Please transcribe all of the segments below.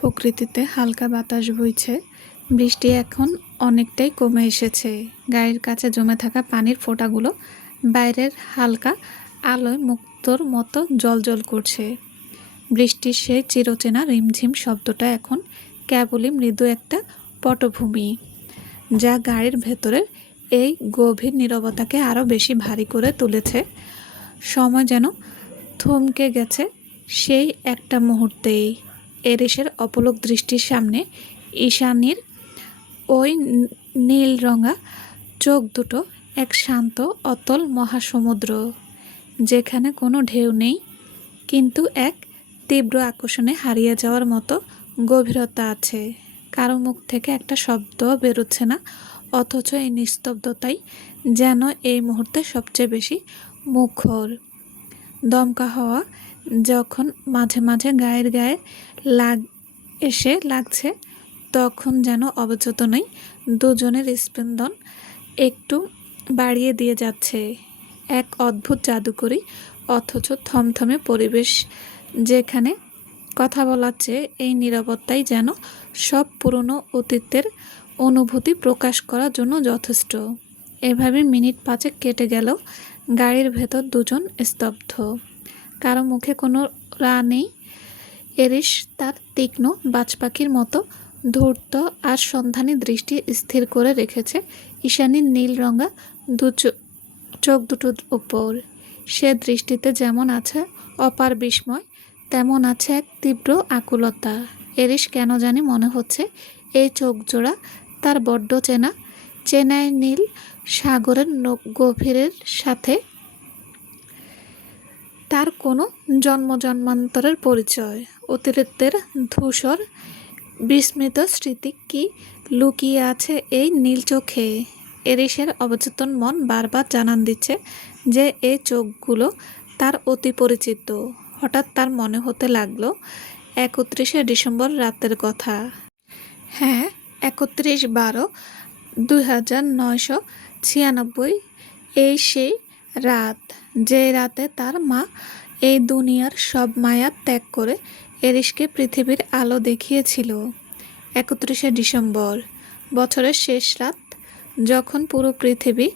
প্রকৃতিতে হালকা বাতাস বইছে। বৃষ্টি এখন অনেকটাই কমে এসেছে। গায়ের কাছে জমে থাকা পানির ফোঁটাগুলো বাইরের হালকা আলোয় মুক্তোর মতো জ্বলজ্বল করছে। বৃষ্টির সেই চিরচেনা রিমঝিম শব্দটা এখন কেবলই মৃদু একটা পটভূমি, যা গাড়ির ভেতরের এই গভীর নীরবতাকে আরও বেশি ভারী করে তুলেছে। সময় যেন থমকে গেছে সেই একটা মুহূর্তেই। এরিসের অপলক দৃষ্টির সামনে ঈশানীর ওই নীলরঙা চোখ দুটো এক শান্ত অতল মহাসমুদ্র, যেখানে কোনো ঢেউ নেই, কিন্তু এক তীব্র আকর্ষণে হারিয়ে যাওয়ার মতো গভীরতা আছে। কারো মুখ থেকে একটা শব্দ বেরোচ্ছে না, অথচ এই নিস্তব্ধতাই যেন এই মুহূর্তে সবচেয়ে বেশি মুখর। দমকা হওয়া যখন মাঝে মাঝে গায়ের গায়ে এসে লাগছে, তখন যেন অবচেতনই দুজনের স্পন্দন একটু বাড়িয়ে দিয়ে যাচ্ছে। এক অদ্ভুত জাদুকরী অথচ থমথমে পরিবেশ, যেখানে কথা বলার চেয়ে এই নীরবতাই যেন সব পুরনো অতীতের অনুভূতি প্রকাশ করার জন্য যথেষ্ট। এভাবে মিনিট পাঁচেক কেটে গেল। গাড়ির ভেতর দুজন স্তব্ধ, কারো মুখে কোনো রা নেই। এরিস তার তীক্ষ্ণ বাজপাখির মতো ধূর্ত আর সন্ধানী দৃষ্টি স্থির করে রেখেছে ঈশানীর নীলরঙা চোখ দুটোর উপর। সে দৃষ্টিতে যেমন আছে অপার বিস্ময়, তেমন আছে এক তীব্র আকুলতা। এরিস কেন জানি মনে হচ্ছে এই চোখ জোড়া তার বড্ড চেনা, চেনাই নীল সাগরের গভীরের সাথে তার কোনো জন্মান্তরের পরিচয়। অতীতের ধূসর বিস্মৃত স্মৃতি কি লুকিয়ে আছে এই নীল চোখে? এরিসের অবচেতন মন বারবার জানান দিচ্ছে যে এই চোখগুলো তার অতি পরিচিত। হঠাৎ তার মনে হতে লাগলো 31শে ডিসেম্বর রাতের কথা। হ্যাঁ, 31/12/2996। এই সেই রাত, যে রাতে তার মা এই দুনিয়ার সব মায়া ত্যাগ করে এরিসকে পৃথিবীর আলো দেখিয়েছিল। 31শে ডিসেম্বর, বছরের শেষ রাত, যখন পুরো পৃথিবী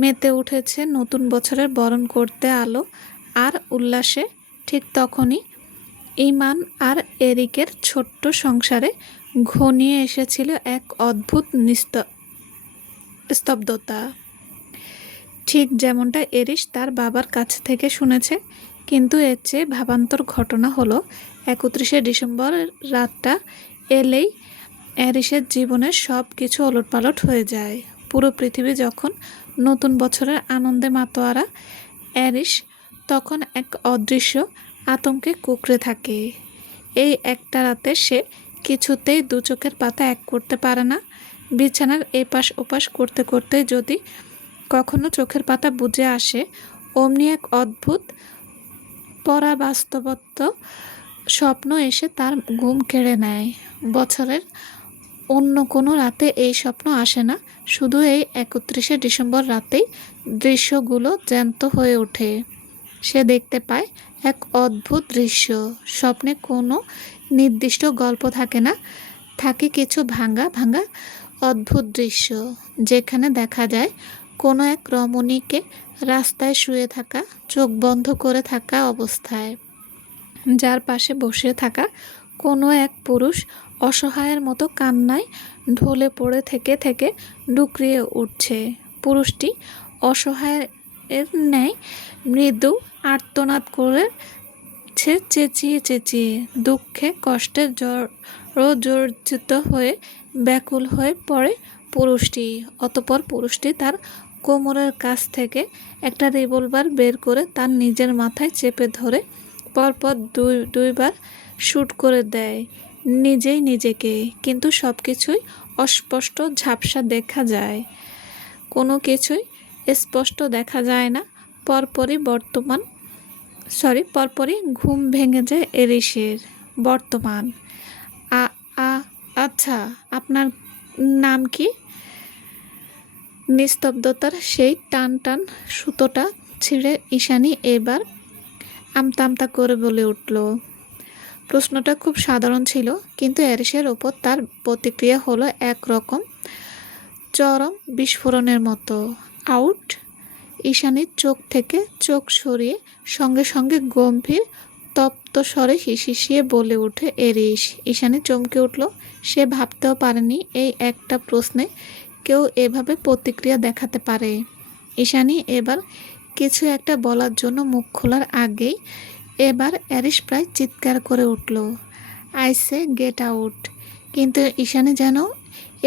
মেতে উঠেছে নতুন বছরের বরণ করতে আলো আর উল্লাসে, ঠিক তখনই ইমান আর এরিকের ছোট্ট সংসারে ঘনিয়ে এসেছিল এক অদ্ভুত স্তব্ধতা। ঠিক যেমনটা এরিস তার বাবার কাছ থেকে শুনেছে, কিন্তু এর চেয়ে ভাবান্তর ঘটনা হলো 31শে ডিসেম্বর রাতটা এলেই এরিসের জীবনের সব কিছু ওলটপালট হয়ে যায়। পুরো পৃথিবী যখন নতুন বছরের আনন্দে মাতোয়ারা, এরিস তখন এক অদৃশ্য আতঙ্কে কুঁকড়ে থাকে। এই একটা রাতে সে কিছুতেই দু চোখের পাতা এক করতে পারে না। বিছানার এপাশ ওপাশ করতে করতে যদি কখনো চোখের পাতা বুজে আসে, অমনি এক অদ্ভুত পরাবাস্তবত্ব স্বপ্ন এসে তার ঘুম কেড়ে নেয়। বছরের অন্য কোনো রাতে এই স্বপ্ন আসে না, শুধু এই 31শে ডিসেম্বর রাতেই দৃশ্যগুলো জ্যান্ত হয়ে ওঠে। সে দেখতে পায় এক অদ্ভুত দৃশ্য। স্বপ্নে কোনো নির্দিষ্ট গল্প থাকে না, থাকে কিছু ভাঙা ভাঙা অদ্ভুত দৃশ্য, যেখানে দেখা যায় কোনো এক রমণীকে রাস্তায় শুয়ে থাকা, চোখ বন্ধ করে থাকা অবস্থায়, যার পাশে বসে থাকা কোনো এক পুরুষ অসহায়ের মতো কান্নায় ঢলে পড়ে থেকে থেকে ডুকরিয়ে উঠছে। পুরুষটি অসহায়ের ন্যায় মৃদু আর্তনাদ করেছে, চেঁচিয়ে চেঁচিয়ে, দুঃখে কষ্টে জর্জরিত হয়ে ব্যাকুল হয়ে পড়ে পুরুষটি। অতঃপর পুরুষটি তার কোমরের কাছ থেকে একটা রিভলভার বের করে তার নিজের মাথায় চেপে ধরে পরপর দুইবার শ্যুট করে দেয় নিজেই নিজেকে। কিন্তু সব কিছুই অস্পষ্ট, ঝাপসা দেখা যায়, কোনো কিছুই স্পষ্ট দেখা যায় না। পরপরই ঘুম ভেঙে যায় এরিসের। বর্তমান। আচ্ছা, আপনার নাম কি? নিস্তব্ধতার সেই টান টান সুতোটা ছিঁড়ে ঈশানী এবার আমতা আমতা করে বলে উঠল, প্রশ্নটা খুব সাধারণ ছিল, কিন্তু এরিসের ওপর তার প্রতিক্রিয়া হলো একরকম চরম বিস্ফোরণের মতো। আউট! ঈশানীর চোখ থেকে চোখ সরিয়ে সঙ্গে সঙ্গে গম্ভীর তপ্ত স্বরে হিসিয়ে বলে ওঠে এরিস। ঈশানী চমকে উঠল। সে ভাবতেও পারেনি এই একটা প্রশ্নে কেউ এভাবে প্রতিক্রিয়া দেখাতে পারে। ঈশানী এবার কিছু একটা বলার জন্য মুখ খোলার আগেই এবার এরিস প্রায় চিৎকার করে উঠল, আই সে গেট আউট! কিন্তু ঈশানী যেন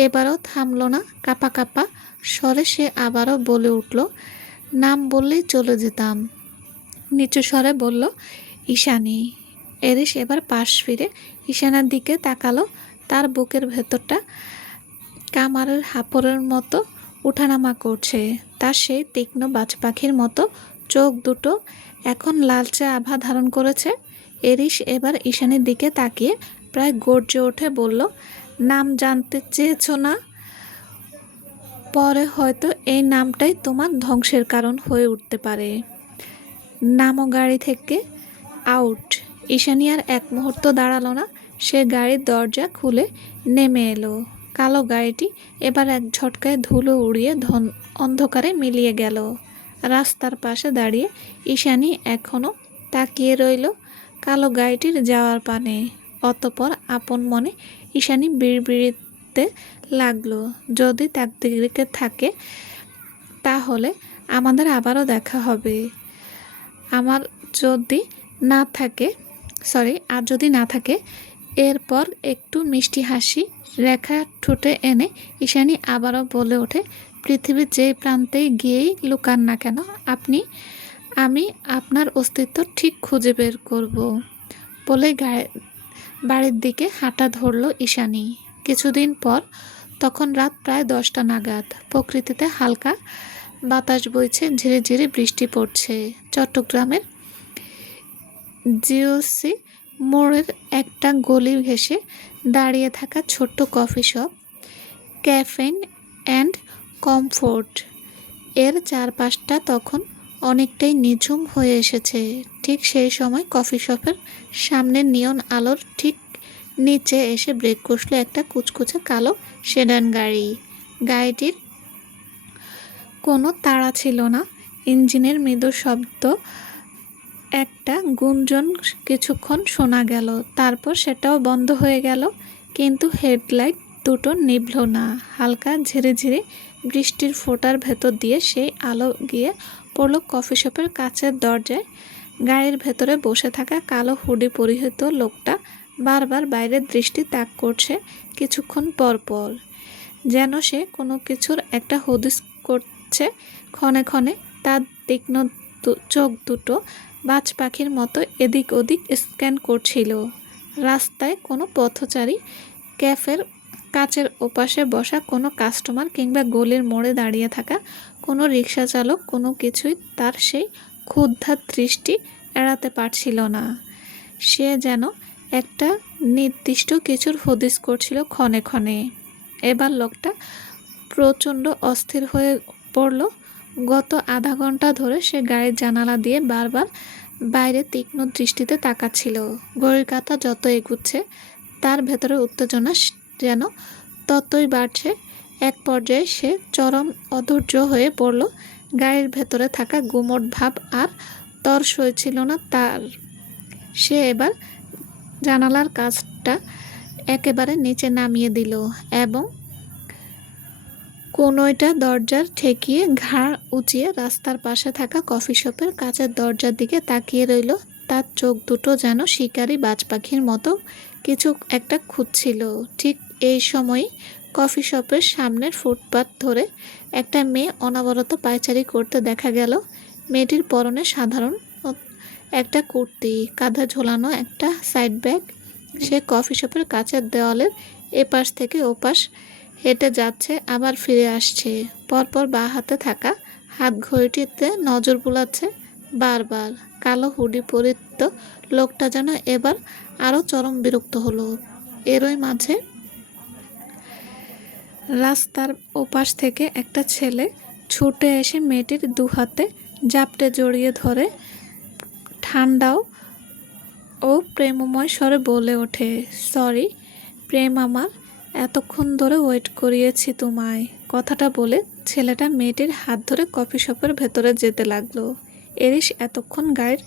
এবারও থামল না। কাঁপা কাঁপা স্বরে সে আবারও বলে উঠল, নাম বললেই চলে যেতাম। নিচু স্বরে বলল ঈশানী। এরিস এবার পাশ ফিরে ঈশানার দিকে তাকালো। তার বুকের ভেতরটা কামারের হাঁপড়ের মতো উঠানামা করছে। তার সেই তীক্ষ্ণ বাজ পাখির মতো চোখ দুটো এখন লালচে আভা ধারণ করেছে। এরিস এবার ঈশানীর দিকে তাকিয়ে প্রায় গর্জে ওঠে বলল, নাম জানতে চেয়েছ না? পরে হয়তো এই নামটাই তোমার ধ্বংসের কারণ হয়ে উঠতে পারে। নামো গাড়ি থেকে। আউট! ঈশানী আর এক মুহূর্ত দাঁড়ালো না। সে গাড়ির দরজা খুলে নেমে এলো। কালো গাড়িটি এবার এক ঝটকায় ধুলো উড়িয়ে অন্ধকারে মিলিয়ে গেল। রাস্তার পাশে দাঁড়িয়ে ঈশানী এখনও তাকিয়ে রইল কালো গাড়িটির যাওয়ার পানে। অতঃপর আপন মনে ঈশানী বিড়বিড়িতে লাগলো, যদি তাকদীরে থাকে তাহলে আমাদের আবারও দেখা হবে। আর যদি না থাকে। এরপর একটু মিষ্টি হাসি রেখা ঠোঁটে এনে ঈশানী আবারও বলে ওঠে, পৃথিবীর যে প্রান্তেই গিয়েই লুকান না কেন আমি আপনার অস্তিত্ব ঠিক খুঁজে বের করব। বলে বাড়ির দিকে হাঁটা ধরল ঈশানী। কিছুদিন পর, তখন রাত প্রায় 10টা নাগাদ। প্রকৃতিতে হালকা বাতাস বইছে, ঝিরে ঝিরে বৃষ্টি পড়ছে। চট্টগ্রামের জিওসি মোড়ের একটা গলি ঘেঁষে দাঁড়িয়ে থাকা ছোট্ট coffee shop caffeine and comfort এর চারপাশটা তখন অনেকটাই নিঝুম হয়ে এসেছে। ঠিক সেই সময় কফি শপের সামনে নিয়ন আলোর ঠিক নিচে এসে ব্রেক কষল একটা কুচকুচে কালো সেডান গাড়ি। গাড়িটির কোনো তাড়া ছিল না। ইঞ্জিনের মৃদু শব্দ, একটা গুঞ্জন কিছুক্ষণ শোনা গেল, তারপর সেটাও বন্ধ হয়ে গেল। কিন্তু হেডলাইট দুটো নিভল না। হালকা ঝিরে ঝিরে বৃষ্টির ফোঁটার ভেতর দিয়ে সেই আলো গিয়ে পড়ল কফি শপের কাচের দরজায়। গাড়ির ভেতরে বসে থাকা কালো হুডি পরিহিত লোকটা বারবার বাইরের দৃষ্টি তাক করছে কিছুক্ষণ পর পর, যেন সে কোনো কিছুর একটা হদিস করছে। ক্ষণে ক্ষণে তার তীক্ষ্ণ চোখ দুটো বাজ পাখির মতো এদিক ওদিক স্ক্যান করছিল। রাস্তায় কোনো পথচারী, ক্যাফের কাচের ওপাশে বসা কোনো কাস্টমার কিংবা গলির মোড়ে দাঁড়িয়ে থাকা কোনো রিক্সা চালক, কোনো কিছুই তার সেই ক্ষুব্ধ দৃষ্টি এড়াতে পারছিল না। সে যেন একটা নির্দিষ্ট কিছুর হদিস করছিল ক্ষণে ক্ষণে। এবার লোকটা প্রচণ্ড অস্থির হয়ে পড়ল। গত আধা ঘন্টা ধরে সে গাড়ির জানালা দিয়ে বারবার বাইরে তীক্ষ্ণ দৃষ্টিতে তাকাচ্ছিল। ঘড়ির কাঁটা যত এগুচ্ছে তার ভেতরে উত্তেজনা যেন ততই বাড়ছে। এক পর্যায়ে সে চরম অধৈর্য হয়ে পড়ল। গাড়ির ভেতরে থাকা গুমোট ভাব আর তর সইছিল না তার। সে এবার জানালার কাজটা একেবারে নিচে নামিয়ে দিল এবং কোনোটা দরজার ঠেকিয়ে ঘাড় উঁচিয়ে রাস্তার পাশে থাকা কফি শপের কাচের দরজার দিকে তাকিয়ে রইল। তার চোখ দুটো যেন শিকারি বাজ পাখির মতো কিছু একটা খুঁজছিল। ঠিক এই সময়ই কফি শপের সামনের ফুটপাত ধরে একটা মেয়ে অনবরত পায়চারি করতে দেখা গেল। মেয়েটির পরনে সাধারণ একটা কুর্তি, কাঁধে ঝোলানো একটা সাইড ব্যাগ। সে কফি শপের কাচের দেওয়ালের এপাশ থেকে ওপাশ হেঁটে যাচ্ছে, আবার ফিরে আসছে। পরপর বাঁ হাতে থাকা হাত ঘড়িটিতে নজর বুলাচ্ছে বারবার। কালো হুডি পরিহিত লোকটা যেন এবার আরও চরম বিরক্ত হলো। এরই মাঝে রাস্তার ওপাশ থেকে একটা ছেলে ছুটে এসে মেয়েটির দুহাতে জাপটে জড়িয়ে ধরে ঠান্ডাও ও প্রেমময় স্বরে বলে ওঠে, সরি প্রেম আমার, এতক্ষণ ধরে ওয়েট করিয়েছি তোমায়। কথাটা বলে ছেলেটা মেয়েটির হাত ধরে কফি শপের ভেতরে যেতে লাগলো। এরিস এতক্ষণ গাড়ির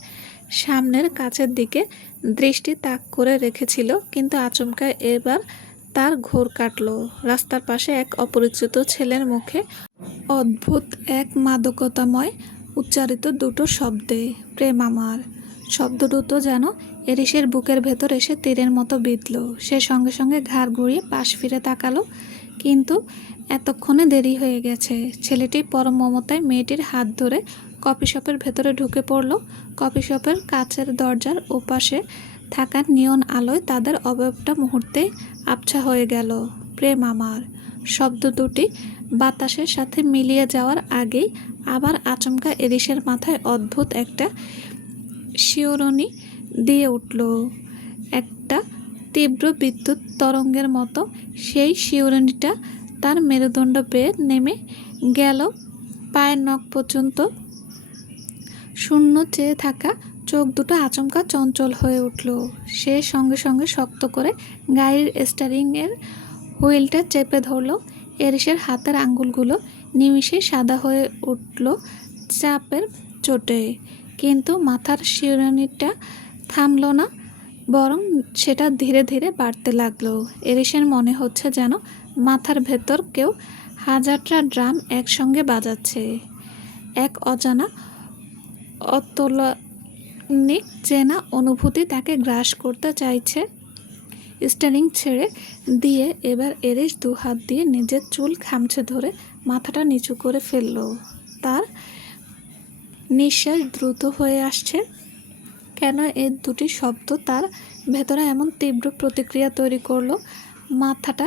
সামনের কাচের দিকে দৃষ্টি তাক করে রেখেছিল, কিন্তু আচমকা এবার তার ঘোর কাটল রাস্তার পাশে এক অপরিচিত ছেলের মুখে অদ্ভুত এক মাদকতাময় উচ্চারিত দুটো শব্দে, প্রেম আমার। শব্দ দুটো যেন এরিসের বুকের ভেতর এসে তীরের মতো বিঁধল। সে সঙ্গে সঙ্গে ঘাড় ঘুরিয়ে পাশ ফিরে তাকালো, কিন্তু এতক্ষণে দেরি হয়ে গেছে। ছেলেটি পরম মমতায় মেয়েটির হাত ধরে কফি শপের ভেতরে ঢুকে পড়ল। কফি শপের কাচের দরজার ওপাশে থাকা নিয়ন আলোয় তাদের অবয়বটা মুহূর্তেই আবছা হয়ে গেল। প্রেম আমার শব্দ দুটি বাতাসের সাথে মিলিয়ে যাওয়ার আগেই আবার আচমকা এরিসের মাথায় অদ্ভুত একটা শিহরণী দিয়ে উঠল, একটা তীব্র বিদ্যুৎ তরঙ্গের মতো। সেই শিহরণীটা তার মেরুদণ্ড বেয়ে নেমে গেল পায়ের নখ পর্যন্ত। শূন্য চেয়ে থাকা চোখ দুটো আচমকা চঞ্চল হয়ে উঠল। সে সঙ্গে সঙ্গে শক্ত করে গাড়ির স্টিয়ারিংয়ের হুইলটা চেপে ধরল। এরিসের হাতের আঙ্গুলগুলো নিমিষে সাদা হয়ে উঠল চাপের চোটে, কিন্তু মাথার শিহরণীটা থামল না, বরং সেটা ধীরে ধীরে বাড়তে লাগলো। এরিসের মনে হচ্ছে যেন মাথার ভেতর কেউ হাজারটা ড্রাম একসঙ্গে বাজাচ্ছে। এক অজানা অতুলনীয় চেনা অনুভূতি তাকে গ্রাস করতে চাইছে। স্টিয়ারিং ছেড়ে দিয়ে এবার এরিস দু হাত দিয়ে নিজের চুল খামচে ধরে মাথাটা নিচু করে ফেলল। তার নিঃশ্বাস দ্রুত হয়ে আসছে। কেন এই দুটি শব্দ তার ভেতরে এমন তীব্র প্রতিক্রিয়া তৈরি করলো? মাথাটা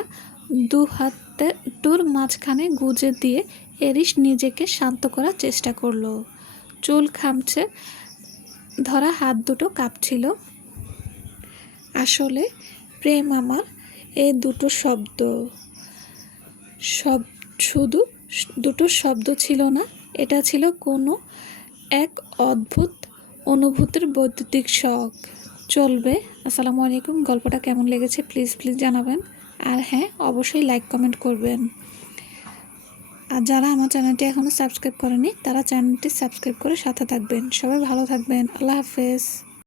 দু হাতের মাঝখানে গুজে দিয়ে এরিস নিজেকে শান্ত করার চেষ্টা করলো। চুল খামচে ধরা হাত দুটো কাঁপছিল। আসলে প্রেম আমার এই দুটো শব্দ শুধু দুটো শব্দ ছিল না, এটা ছিল কোনো এক অদ্ভুত অনুভূতির বৈদ্যুতিক শখ। চলবে। আসসালামু আলাইকুম। গল্পটা কেমন লেগেছে প্লিজ জানাবেন। আর হ্যাঁ, অবশ্যই লাইক কমেন্ট করবেন। আর যারা আমার চ্যানেলটি এখনও সাবস্ক্রাইব করেনি তারা চ্যানেলটি সাবস্ক্রাইব করে সাথে থাকবেন। সবাই ভালো থাকবেন। আল্লাহ হাফেজ।